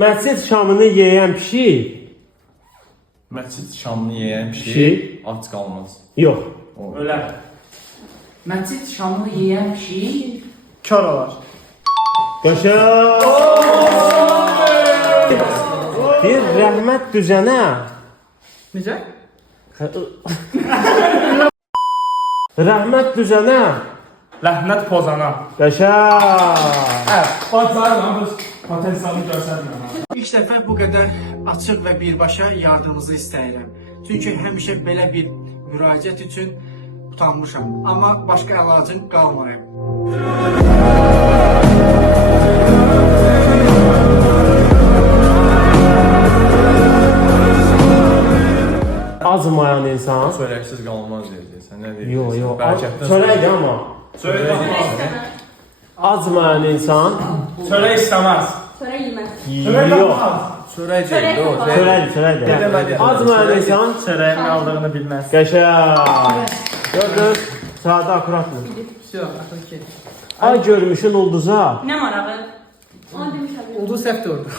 Məscid şamını yeyən pişik. Məscid şamını yeyən Pişik. pişik aç qalmaz. Yox. Ölər. Məscid şamını yeyən pişik Kör olar. Qəşəng. Bir rəhmət düzənə. Necə? Rəhmət düzənə. Rəhmət pozana. Qəşəng. Bacarım öz potensialını göstərmirəm. İlk dəfə bu qədər açıq və birbaşa yardımınızı istəyirəm. Çünki həmişə belə bir müraciət üçün utanmışam. Amma başqa əlacım qalmayıb. Azmayan insan. Çörəksiz qalmaz deyəcəksən. Nə deyirsən? Yox, yox. Bərkətdən Çörəkdir amma. Çörək Azmayan insan. Çörək istəməz. Çörək yeməz. Yox. Çörək deyil, o. Çörəkdir. Azmayan insan. Çörəyin nə aldığını bilməz. Qəşəng. Gördünüz? Sadə akuratdır. Ay görmüşün ulduza. Nə marağı? Onu demişəm. Ulduz səhvdir orada.